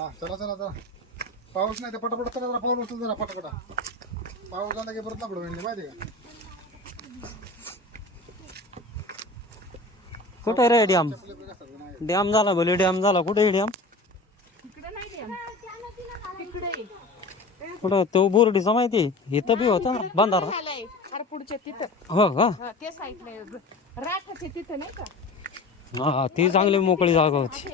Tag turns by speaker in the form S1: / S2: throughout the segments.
S1: हा चला चला चला. पाऊस नाही तर पटापट चला जरा पाऊस उचल जरा पटापटा. पाऊस आला की परत म्हणजे माहिती आहे का?
S2: कुठे रे डॅम. डॅम झाला बोले डॅम झाला. कुठे डॅम? कुठं? तो बोर्डीचा माहिती इथं बी होता ना बांधारा.
S3: पुढच्या तिथं.
S2: हो का
S3: हा, ते साईडला राठाचे तिथं नाही का?
S2: हा ती चांगली मोकळी जागा होती.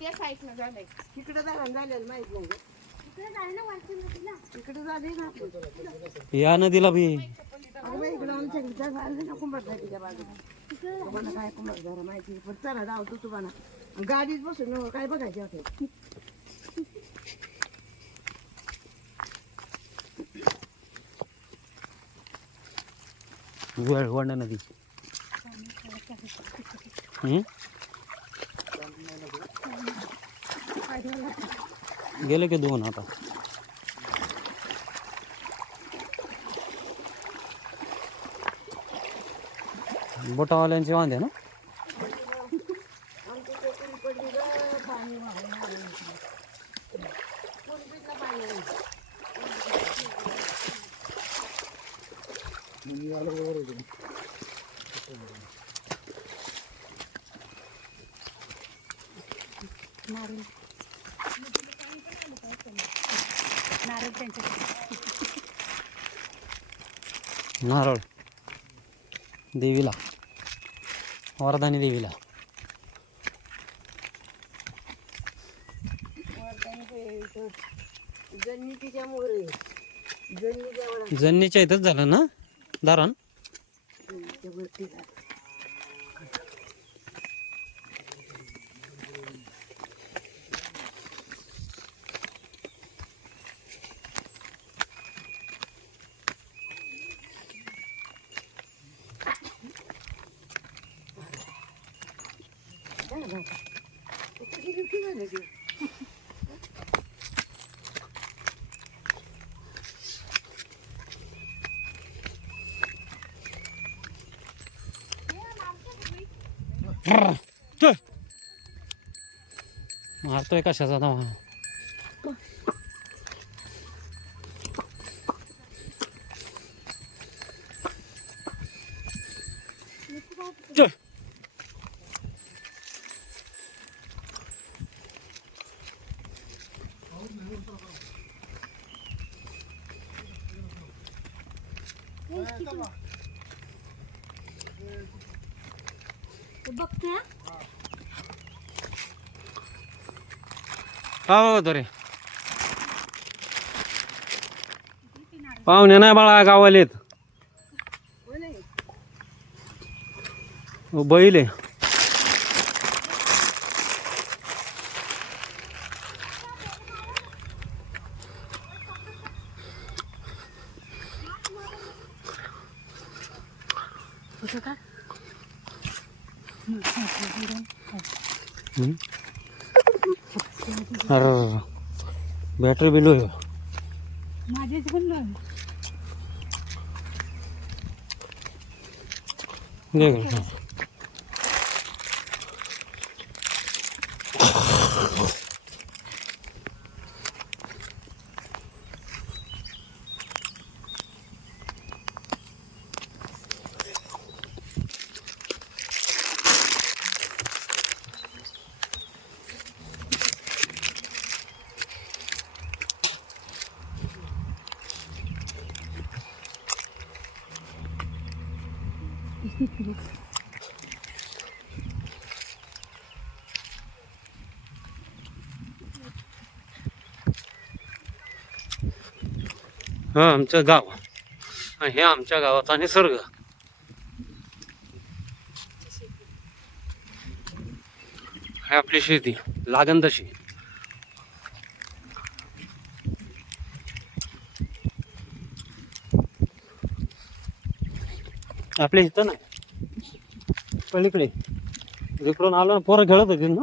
S3: त्या साईडनं झालंय.
S4: तिकडे जाणं झालेलं माहीत नाही तिकडे झाले ना
S2: या नदीला बी
S4: अगं बाई, इकडं आमच्या इकडे झालं ना कुंभारच्या बाजूला. तुम्हाला काय कुंभार झालं माहिती? पण चला धावतो तुम्हाला. गाडीत बसून न काय बघायचे होते
S2: वेळ वंड नदी. हम्म? गेले की दोन आता? बोटावाल्यांचे वांदे ना? नारळ. देवीला. वरदानी देवीला.
S4: जन्नीच्या
S2: इथंच झालं ना? दारण मारतोय कशाचा नाव का होतो रे पाहुणे नाही बाळा गावालेत. हो, बैल आहे. हम्म. अरे बॅटरी बिलो आहे
S3: माझेच बोललो
S2: दे हा आमचं गाव. आणि हे आमच्या गावाचा निसर्ग. हे आपली शेती लागण तशी. आपल्या इथं नाही. पलीकडे. जिकडून आलो ना पोरं खेळत होती ना?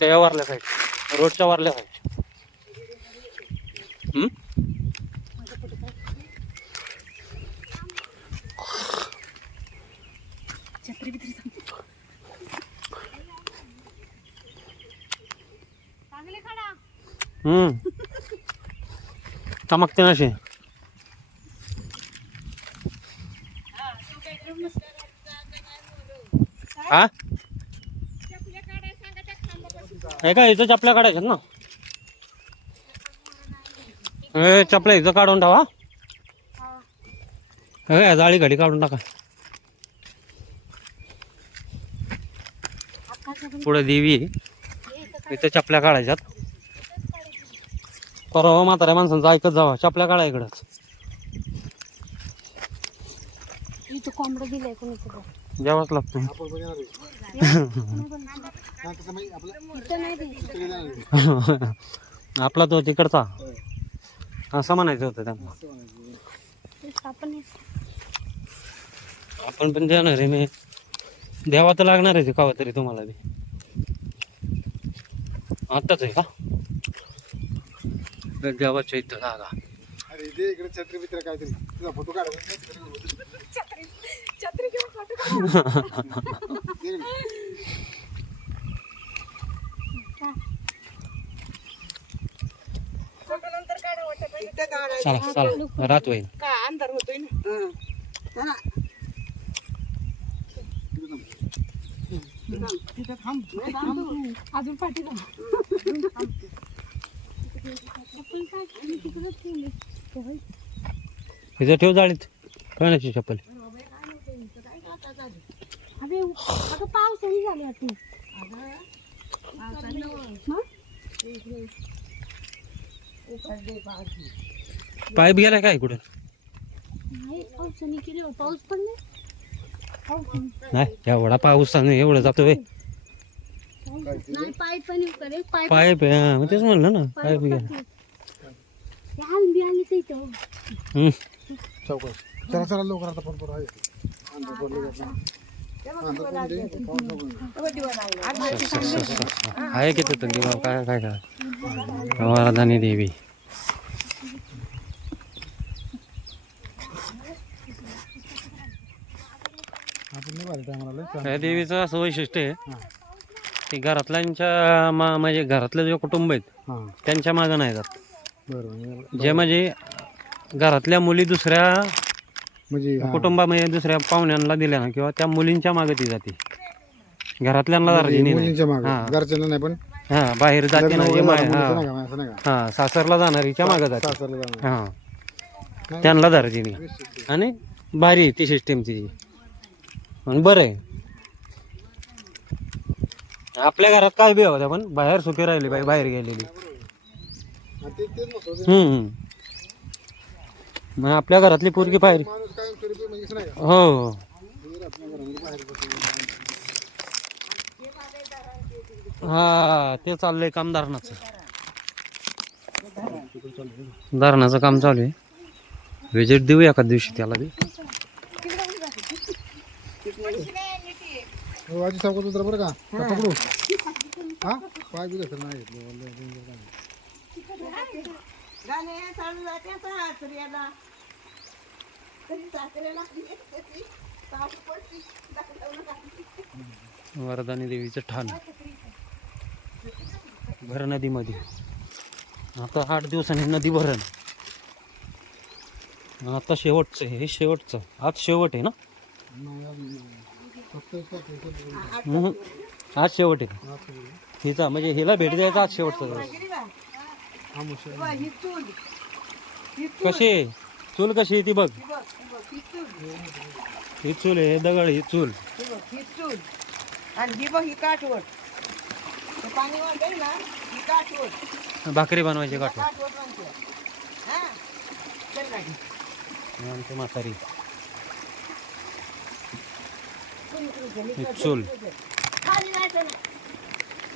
S2: त्या वारल्या साईड रोडच्या वारल्या साईड चमकते असे हा? हे का इथं चपल्या काढायच्यात ना? हे चपल्या इथं काढून ठेवा. हे जाळी घडी काढून टाका. पुढे देवी इथं चपल्या काढायच्यात. परवा म्हाताऱ्या माणसांचं ऐकत जावा चपल्या काढा इकडंच.
S5: इथं कोंबडं दिलंय कोणी
S2: जेवाच लागतो
S1: आपलं
S5: इथं नाही दिलं
S1: तिकडे येणार आहे.
S2: आपला तो तिकडचा. असं म्हणायचं होतं त्यांना.
S5: आपण
S2: पण देणार आहे मी. द्यावा तर लागणार आहे कावा तरी तुम्हाला बी. आत्ताच आहे का? देवाच्या इथं जागा
S1: अरे इथे इकडे छत्री बित्र काहीतरी. तुझा फोटो काढ
S3: छत्री घेऊन फोटो
S4: नंतर काढा वाटत इथं काढायचं.
S2: चला चला. रात होईल
S3: का अंधार होतोय ना. अजून पाठी
S2: इथं ठेव जाळीत. कळण्याची चप्पल
S5: झाली वाटते.
S2: पाईप गेलाय काय कुठं
S5: हो. पाऊस पाऊस
S2: नाही. एवढा पाऊस नाही एवढं जातोय.
S5: नाही पाईप पण करे पाईप
S2: पाईप आहे, हा, मग तेच म्हणलं ना. पाईप
S5: आली इथं.
S2: हम्म.
S1: चला चला लवकर आता फोन करू. आहे. का
S2: तिथं? दिवा काय काय काय वरदानी देवी.
S1: आपण नाही टायमाला
S2: देवीचं असं वैशिष्ट्य आहे. की घरातल्यांच्या मा म्हणजे घरातले जे कुटुंब आहेत
S1: हा.
S2: त्यांच्या मागं नाही जात.
S1: बरोबर
S2: जे म्हणजे घरातल्या मुली दुसऱ्या
S1: म्हणजे हा.
S2: कुटुंबामध्ये दुसऱ्या पाहुण्यांना दिल्या ना किंवा त्या मुलींच्या मागे ती जाते. घरातल्यांना दार्जिनी नाही.
S1: मुलींच्या मागे.
S2: हा.
S1: घरच्यांना नाही पण
S2: हा बाहेर जाते
S1: लग्न
S2: ना जे
S1: वगैरे
S2: मा-
S1: झालं मुलीचं
S2: हा
S1: का? असं नाही का?
S2: हा सासरला जाणारीच्या मागे जाते.
S1: सासरला जाणार.
S2: हा. त्यांना दार्जिनी. आणि भारी आहे ती सिस्टीम तिची आणि बरं आहे. आपल्या घरात काय बी होत्या पण बाहेर सुखी राहिली बाई बाहेर गेलेली. हम्म मग आपल्या घरातली पोरगी बाहेर हो हो.
S1: हा
S2: ते चाललंय काम दारणाचं धारणाचं काम चालू आहे. व्हिजिट देऊ एका दिवशी त्याला बी.
S1: हो, आजी सावकाश उतरा बरं का? का पकडू? हा? पाय बी घसरणार नाही घेतले, वल्ले.
S4: गाणे चालू जाते सासऱ्याला. कधी सासऱ्याला.
S2: वरदानी देवीचं ठाण. भर नदीमध्ये. आता आठ दिवसांनी नदी भरण. आता शेवटचं आहे, हे शेवटचं. आज शेवट आहे ना?
S1: नाही,
S2: हम्म. आज शेवट आहे. हिचा म्हणजे हिला भेट द्यायचा आज शेवटचा दिवस कशी आहे? चूल कशी आहे ती बघ
S4: ही चूल
S2: ही आहे हे दगड ही चूल
S4: आणि ही बघ ही ते पाणी ना ही
S2: भाकरी बनवायची काठवा
S4: काठवट म्हणते हा चल गाडी
S2: आमची म्हातारी? ही चूल.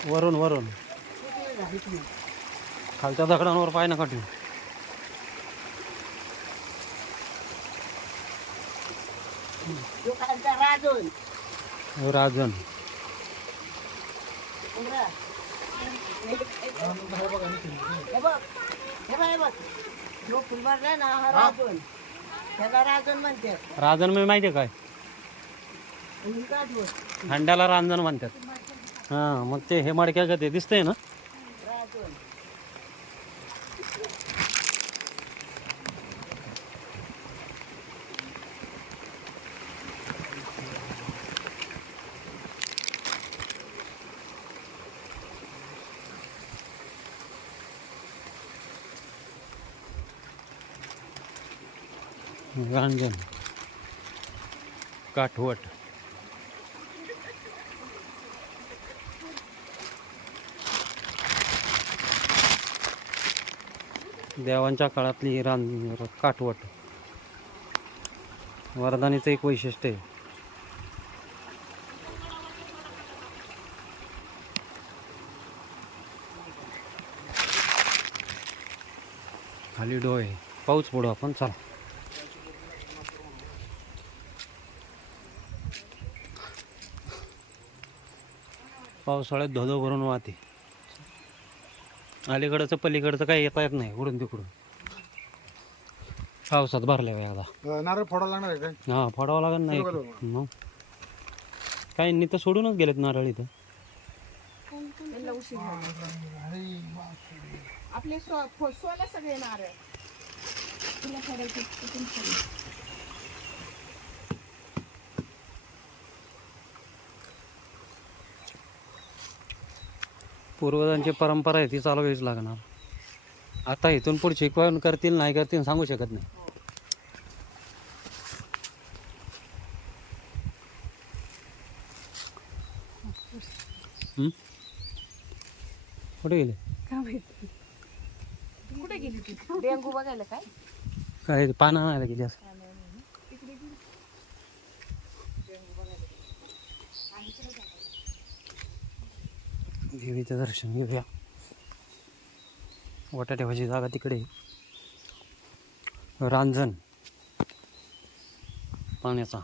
S2: वरून वरून. खालच्या दगडांवर पाय नका ठेवू.
S4: राजन.
S2: हे राजन.
S4: ना म्हणते.
S2: राजन मी माहिती आहे काय?
S4: ही
S2: हंड्याला रांजण म्हणतात. हां मग ते हे मडक्या का ते दिसतंय ना? रांजण. काठवट. देवांच्या काळातली ही रान काठवट. वरदानीचं एक वैशिष्ट्य आहे. खाली डोळे. पाऊस पडू आपण. चला. पावसाळ्यात धोधो भरून वाहते. अलीकडचं पलीकडचं काही येता येत नाही उडून तिकडून. पावसात भरल्या एकदा
S1: अं, नारळ फोडायला लागणार आहे काय?
S2: हा फोडावं लागत नाही मग? काही नाही तर सोडूनच गेलेत नारळ इथं.
S3: त्यांना उशीर झाला. आपले फो- सोला सगळे नारळ. तुला फोडायचे तिथून फोड.
S2: पूर्वजांची परंपरा आहे ती चालवावीच लागणार. आता इथून पुढची कोण करतील नाही करतील सांगू शकत नाही. हं? कुठे गेले?
S3: काय
S2: पानं आणायला गेली असं. देवीचं दर्शन घेऊया. वाटा ठेवायची जागा तिकडे. रांजण. पाण्याचा.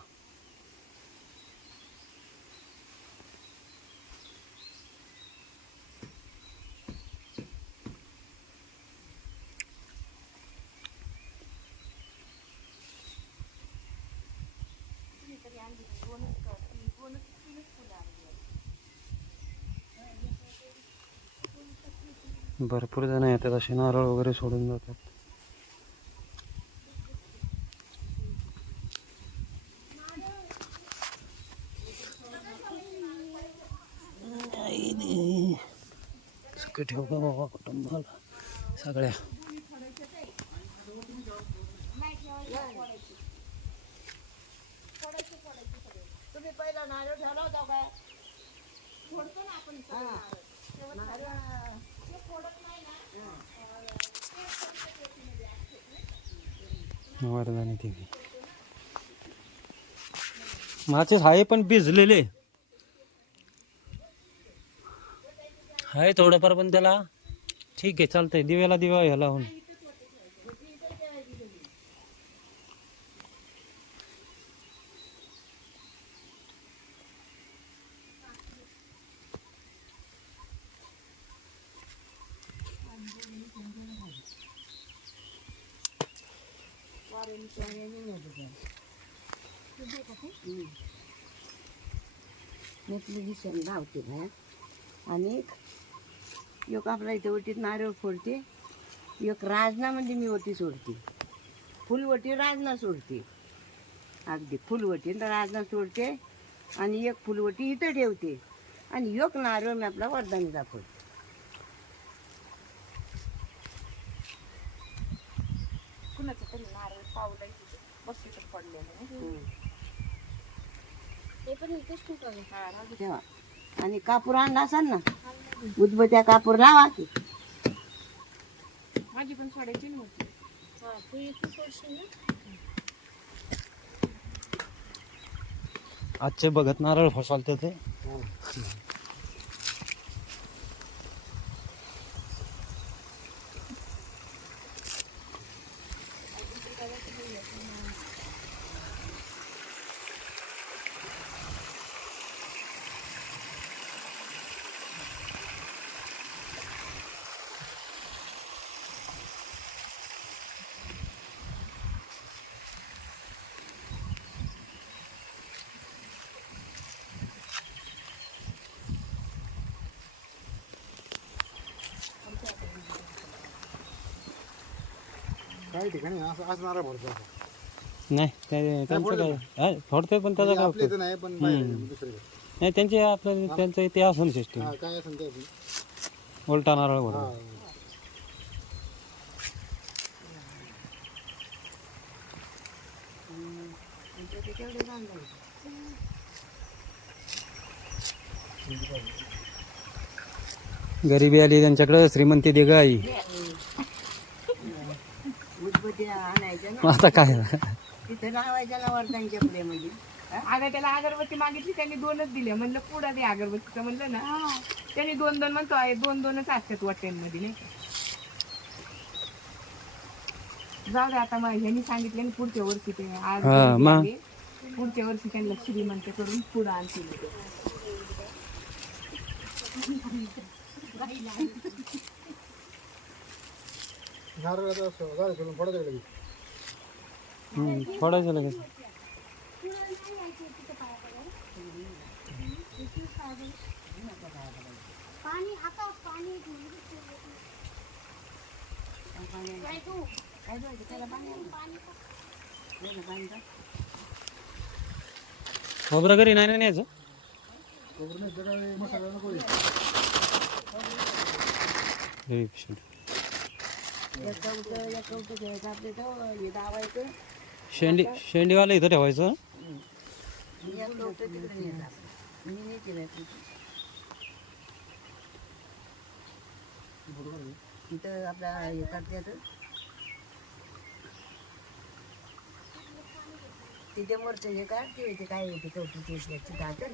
S2: भरपूर जण येतात असे नारळ वगैरे सोडून जातात. ठेव का बाबा कुटुंबाला सगळ्या.
S4: तुम्ही पहिला नारळ ठेवला होता काय हा.
S2: वरदानी देवी माचेच आहे पण भिजलेले. आहे थोडंफार पण त्याला. ठीक आहे चालतंय. दिव्याला दिवा ह्याला होऊन
S4: दिसेल लावते बाया आणि एक आपला इथे ओटीत नारळ फोडते. एक राजनामध्ये मी ओटी सोडते. फुलवटी राजना सोडते. अगदी फुलवटी राजना सोडते. आणि एक फुलवटी इथं ठेवते. आणि एक नारळ मी आपला वरदानी दाखवते.
S3: कुणाचं तरी नारळ पावलं बस्तीतच पडलेलं हा
S4: आणि कापूर आणला असाल ना उदबत्या कापूर लावा की.
S3: माझी पण सोडायची
S5: हा
S2: आजचे बघत नारळ फसवालते ते.
S1: काही ठिकाणी असं असं नारळ भरतो असं.
S2: नाही ते त्यांचं काय हा, फोडते पण त्याचा
S1: म्हणजे
S2: काय
S1: आपल्या
S2: उपयोग?
S1: इथं नाही पण बाहेर दुसरीकडे.
S2: नाही त्यांचे आपलं त्यांचं ते असून सिस्टीम
S1: हा काय असेल ते आपण.
S2: उलटा नारळ
S1: हा.
S4: बांधायचे
S2: गरिबी आली त्यांच्याकडे श्रीमंती दे
S4: ना.
S2: आता काय?
S4: तिथं ना म्हणजे
S3: अगं त्याला अगरबत्ती मागितली त्यांनी दोनच दिल्या म्हणलं पुढा दे अगरबत्तीचं म्हणलं ना. त्यांनी दोन दोन म्हणतो आहे दोन दोनच असतात वाटेंमध्ये नाही का? जाऊ दे आता मग ह्यांनी सांगितले ना पुढच्या वर्षी ते आज
S2: हा, मग.
S3: पुढच्या वर्षी त्यांना श्रीमंत करून पुढं आणतील ते.
S1: नारळाचं असं झालं सोडून पडत गेलं
S2: हम्म, फोडायचं लगेच
S5: पाणी आता पाणी
S2: खोबरं घरी नाही ना न्यायचं
S1: खोबरं नाही
S2: शेंडी शेंडीवाला इथं ठेवायचं
S4: तिथं आपला हे करतात तिथे मोरचं हे काय ते होते काय होते दातर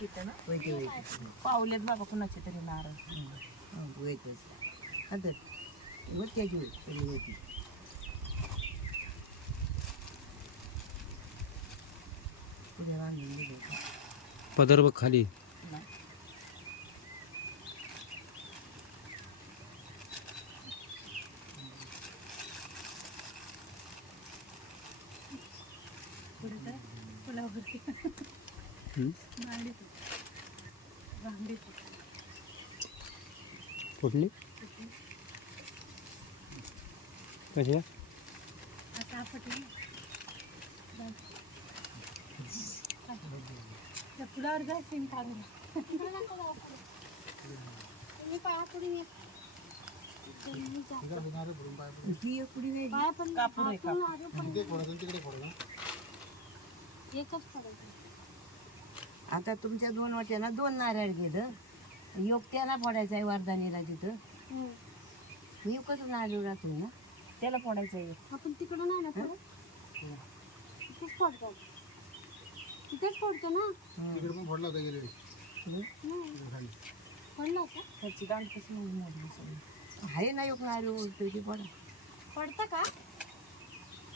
S3: तिथं ना पावलेत बाबा कुणाचे तरी नारळ
S4: त्याची होती
S2: पदर बघ खाली? कुठली? कशी
S5: फुलावर पडायचं
S4: आता तुमच्या दोन वाट्याला दोन नारळ गेलं योग त्याला फोडायचा आहे वरदानीला तिथं. मी कसं नारळ राहतो ना?
S3: त्याला फोडायचं आहे.
S5: आपण तिकडं नाही ना पडत तिथेच पडतो तिथेच पडतो ना?
S1: तिकडे पण फोडला होता गेले
S5: नाही. पडला का
S3: त्याची गांड कशी मोडली सगळी.
S4: आहे ना योग नारळ उलटो ते पडा
S5: पडतं का?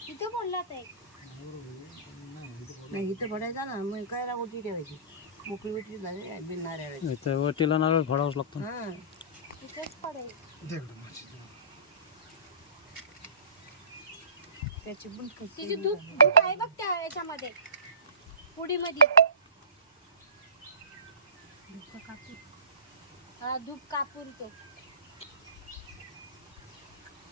S5: तिथे पडला ते
S4: नाही इथं पडायचा ना मग काय ओटी ठेवायची? मोकळी ओटी झाली बिन नारळाची
S2: इथं वटीला नारळ फोडावंच लागतं.
S4: हां.
S5: तिथेच पडेल
S3: त्याची बुलक
S5: तिची धूप धूप आहे बघ त्या याच्यामध्ये. पुडीमध्ये. हा धूप कापूर ते.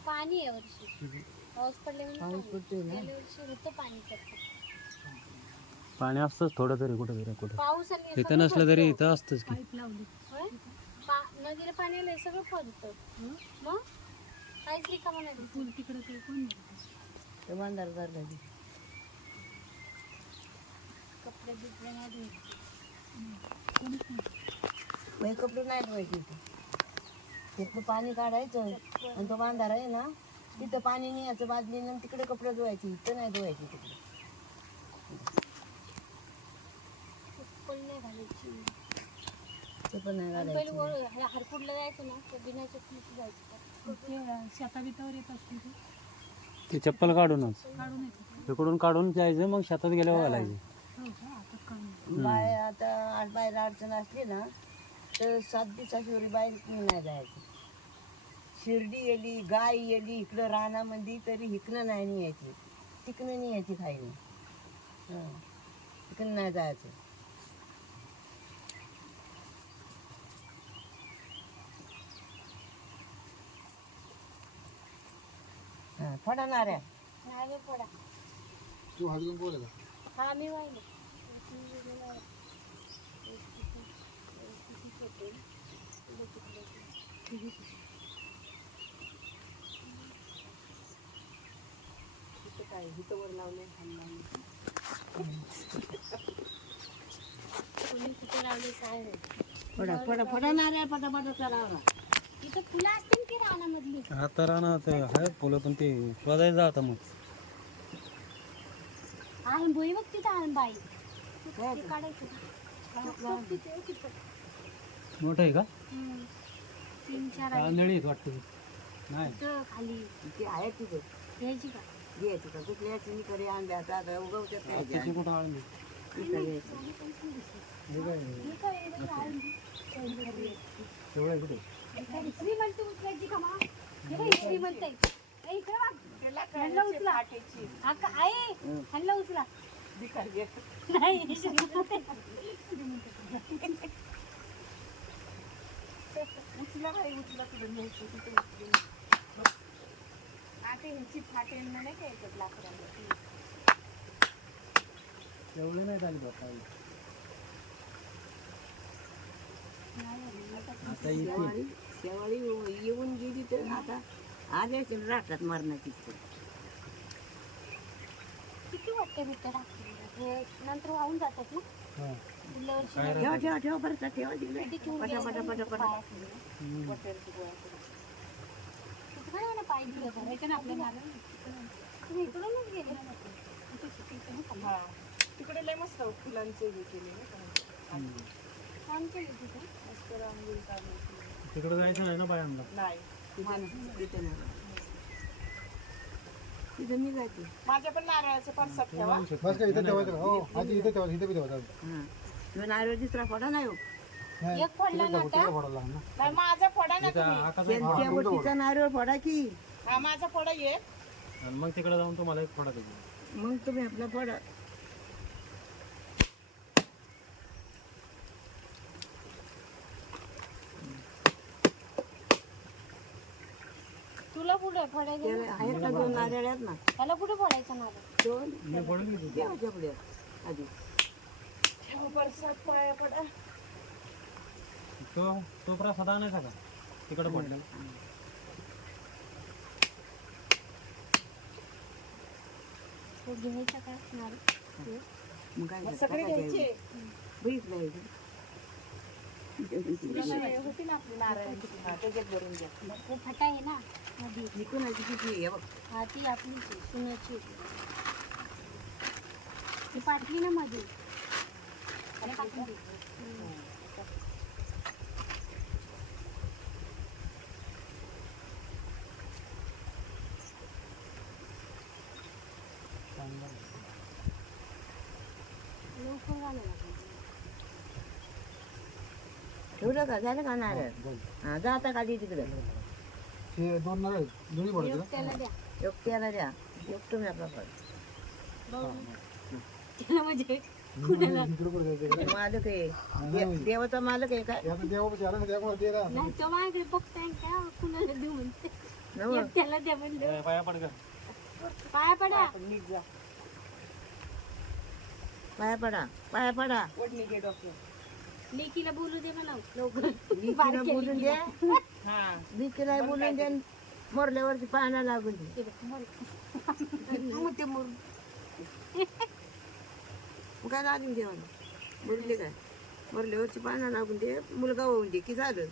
S5: पाणी आहे वर्षी. पाऊस पडल्यामुळे
S4: पाऊस
S5: पाणी. गेल्या वर्षी होतं पाणी फक्त
S2: पाणी असतंच थोडं तरी कुठं तरी कुठं.
S5: पाऊस आणि हे
S2: इथं
S5: सगळं
S2: नसलं तरी. इथं असतंच की.
S5: होय? पा- नदीला पाणी आलंय सगळं फरतं मग? काहीच रिकामं नाही फुल तिकडे ते कोण
S4: बांधार धरलं
S5: कपडे बिपडे नाही
S4: कपडे नाही धुवायचे इथं. तिथलं पाणी काढायचं आणि तो बांधार आहे ना तिथं पाणी न्यायचं बादलीनं आणि तिकडे कपडे धुवायचे इथं नाही धुवायचे तिकडे.
S5: चप्पल नाही घालायची.
S4: ते पण नाही घालायचं.
S5: वर हरपूडला जायचं ना तर बिना चपलीचं जायचं.
S3: शेताबितावर येत असते ते
S2: चप्पल काढूनच. इकडून काढून जायचं मग शेतात गेल्यावर घालायचं.
S3: आता
S4: बाय आता आठ बाहेर अडचण असली ना तर सात दिवसाशिवरी बाहेर नाही जायचं. शिर्डी येली गाय येली इकडं रानामध्ये तरी इकडं नाही न्यायची. तिकडं न्यायची खायला हां. तिकडं नाही जायचं. फडणार आहे.
S5: नाही रे पडा
S1: तू घेऊन बोलायचा
S5: हा मी वाहिले.
S3: काय हिथं वर लावले
S5: कोणी कुठे लावले काय माहिती.
S4: पडा पडा पडा नारळ पटा पटा चढावला
S5: इथं फुलं असतील. की रानामधली.
S2: आता राहणार ते आहे फुलं पण ते शोधायचं आता मग.
S5: आहे बोई बघ तिथं आहे बाई ते काढायचं बघ तिथे, तिथं.
S2: मोठं आहे का?
S5: हम्म. तीन चार आहे.
S2: तांदळी आहेत वाटतं. नाही.
S5: तिथं खाली.
S4: ती आहे तिथे.
S5: घ्यायची का?
S4: घे तिथं कुठल्या आता?
S2: त्याची कुठं आळणी
S4: इथं घ्यायचं.
S5: हे काय आहे? हे काय आहे?
S2: तेवढं कुठे?
S5: हे श्रीमंत उचलायची का मा हे काय श्रीमंत उचला. हा आहे. ह्यांना उचला. नाही.
S3: उचला उचलून. आता ह्यांची फाटेंना नाही का येतात लाकडाला?
S2: तेवढे नाही झाली बघा आता इथे
S4: येऊ- येऊन गेली तर आता आले राहतात मरणाची
S5: किती वाटते हे नंतर वाहून जातात ना?
S2: हा.
S5: पुढल्या वर्षी
S4: ठेवा ठेवा ठेवा बरं ठेवा दिलं
S5: किती चिवून
S4: पटा पटा पटा पटा.
S5: पायाखाली. तिथं काय म्हणा पाय दिलं तर. ह्याच्यानं आपल्या मागं. तुम्ही इकडूनच गेले.
S3: हा. तिकडे लय मस्त फुलांचे हे केले ना मस्त रांगोळी काढली.
S2: तिकडे जायचं नाही ना बायांना?
S3: नाही.
S4: तिथं मी जाते
S3: माझ्या पण नारळाचे परसात ठेवा.
S1: बस का इथे ठेवायचं हो आजी इथे ठेवायचं इथे बी ठेवायचं
S4: हां. तुम्ही नारळ दुसरा पडा नाही हो.
S5: एक ना.
S3: नाही माझा फोडा ना तुम्ही.
S2: आकाश
S4: त्यांच्या गोष्टीचा नारळ पडा की.
S3: हा माझा फोडा
S2: आणि मग तिकडे जाऊन तुम्हाला एक फोडा देतो.
S4: मग तुम्ही आपला पडा
S5: तुला कुठे फोडायचं
S4: त्याला आहेत का दोन नारळ आहेत ना?
S5: त्याला कुठे फोडायचं ना
S4: दोन?
S2: मी फोडेल की
S4: देवाच्या पुढे आधी.
S3: ठेवा परसात पाया पडा.
S2: तो तो प्रसाद आणायचा का? तिकडे पडला
S5: तो घ्यायचा का? नारळ?
S4: मग काय करता?
S3: सगळे घ्यायचे?
S4: बघितलं
S3: होती ना आपली त्याच्यात भरून घ्या
S5: तो फटा आहे ना मध्ये
S4: ही कोणाची आहे बघ
S5: हा ती सुनाची होती. ती ना मध्ये लवकर
S4: ठेवलं का झालं का नारळ? हा तिकडं.
S1: हे दोन नारळ आहेत. दोन्ही फोडायचे
S5: एक त्याला द्या.
S4: एक तुम्ही आपला
S5: त्याला म्हणजे?
S4: मालक आहे. दे- देवाचा मालक आहे
S1: हे दे ना?
S5: नाही तो माझ्याकडे बघताय का कुणाला देऊ म्हणते
S4: नव.
S5: एक त्याला द्या म्हणलं.
S2: पाया पड का
S5: पाया पडा.
S3: नीट जा.
S4: पाया पडा. पाया पडा.
S3: ओढणी घे डॉक्टर
S5: लेकीला बोलू दे म्हणा लवकर.
S4: बोलून द्या.
S3: हा.
S4: लिकीला बोलून द्या मोरल्यावरती पाहणं लागून दे
S5: ते मर.
S4: काय लागून दे मला? बोलले काय? मोरल्यावरची पाहणं लागून दे मुलगा होऊन दे की झालं.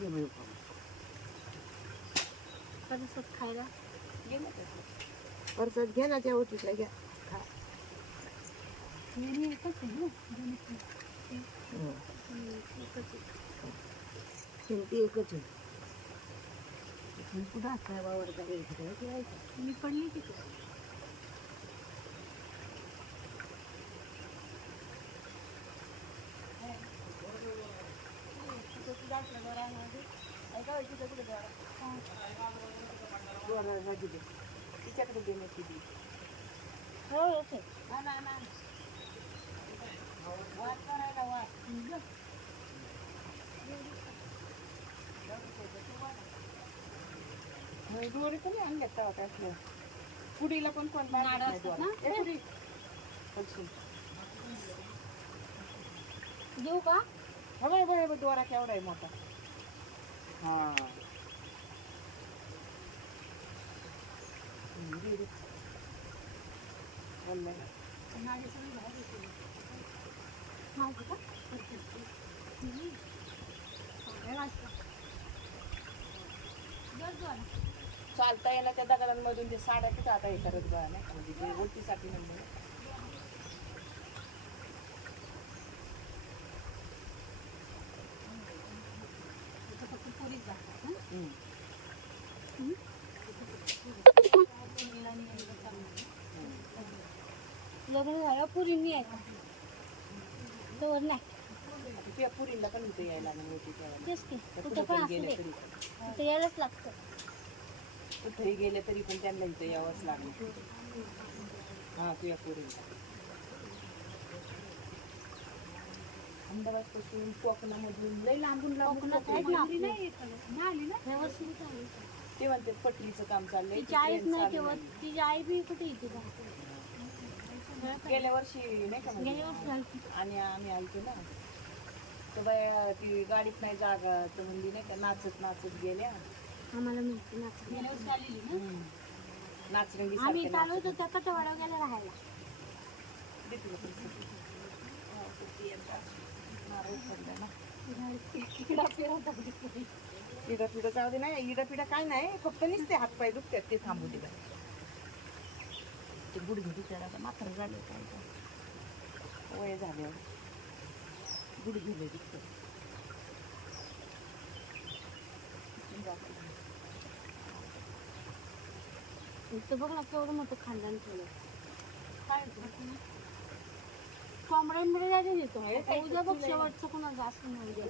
S4: पाहून.
S5: परत
S4: घ्या ना त्या ओटीतला घ्या.
S5: नेहमी एकच आहे ना दोन एक नाही.
S4: हो.
S5: हम्म, मी पडली तिथे
S3: तिच्याकडे दी
S5: हो येते
S3: दोरी कोणी आणल्यात तेव्हा काय असलं पुडीला पण कोण
S5: असतात. ना?
S3: पुडी.
S5: देऊ का
S3: हा बाई, बाई, दोरा केवढा आहे मोठा हा चालता येणार त्या दगडांमधून ते साड्या कुठं आता हे करत बघा नाही? म्हणजे ते ओळखीसाठी म्हणजे
S5: लग्न झालं पुरींनी आहे. तोवर नाही.
S3: पुरीला पण इथे यायला होती.
S5: तेच की कुठं पण असू दे. यायलाच लागतं.
S3: कुठेही गेले तरी पण त्यांना इथे यावंच लागलं. हा तुझ्या पुरीला अहमदाबादपासून कोकणामधून लई लांबून
S5: कोकणात. ना व्यवस्थित आहे.
S3: ते म्हणते पटरीचं काम चाललंय.
S5: तिची आईच नाही तेव्हा.
S3: नाही.
S5: तिची आई बी कुठे येते का
S3: गेल्या वर्षी नाही का म्हणजे?
S5: गेल्या वर्षी आलती.
S3: आणि आम्ही आलतो ना. तर बाया ती गाडीत नाही जागा तर म्हणली नाही का नाचत नाचत गेल्या.
S5: आम्हाला माहिती ना गेल्या वर्षी आलेली ना?
S3: नाचरंगी
S5: आम्ही इथं आलो होतो त्या कटवाडा गेला राहायला.
S3: इडा पिडा जाऊ दे नाही इडा पिडा काय नाही फक्त नुसते हातपाय दुखतात ते थांबू दे बाई. ते गुडघे दुखायला आता मात्र झाले काय काय वय झाल्यावर. गुडघे
S5: इथं बघ ना केवढं मोठं खानदान काय कोंबड्यांमध्ये जायचं उद्या बघ शेवटचं कोणाचं असं नाही उद्या.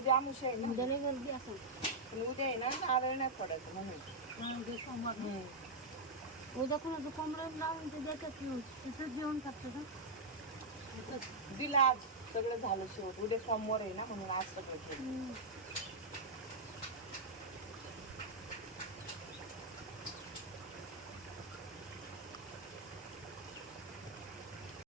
S5: गर्दी असेल.
S3: उद्या आहे ना पडायचं म्हणून.
S5: सोमवार. उद्या कोणाचं कोंबड्या लावून ते देतात ना तिथंच जेवण टाकतं का
S3: दिला आज सगळं झालं शेवट उद्या सोमवार आहे ना म्हणून आज सगळं केलं.
S5: हम्म.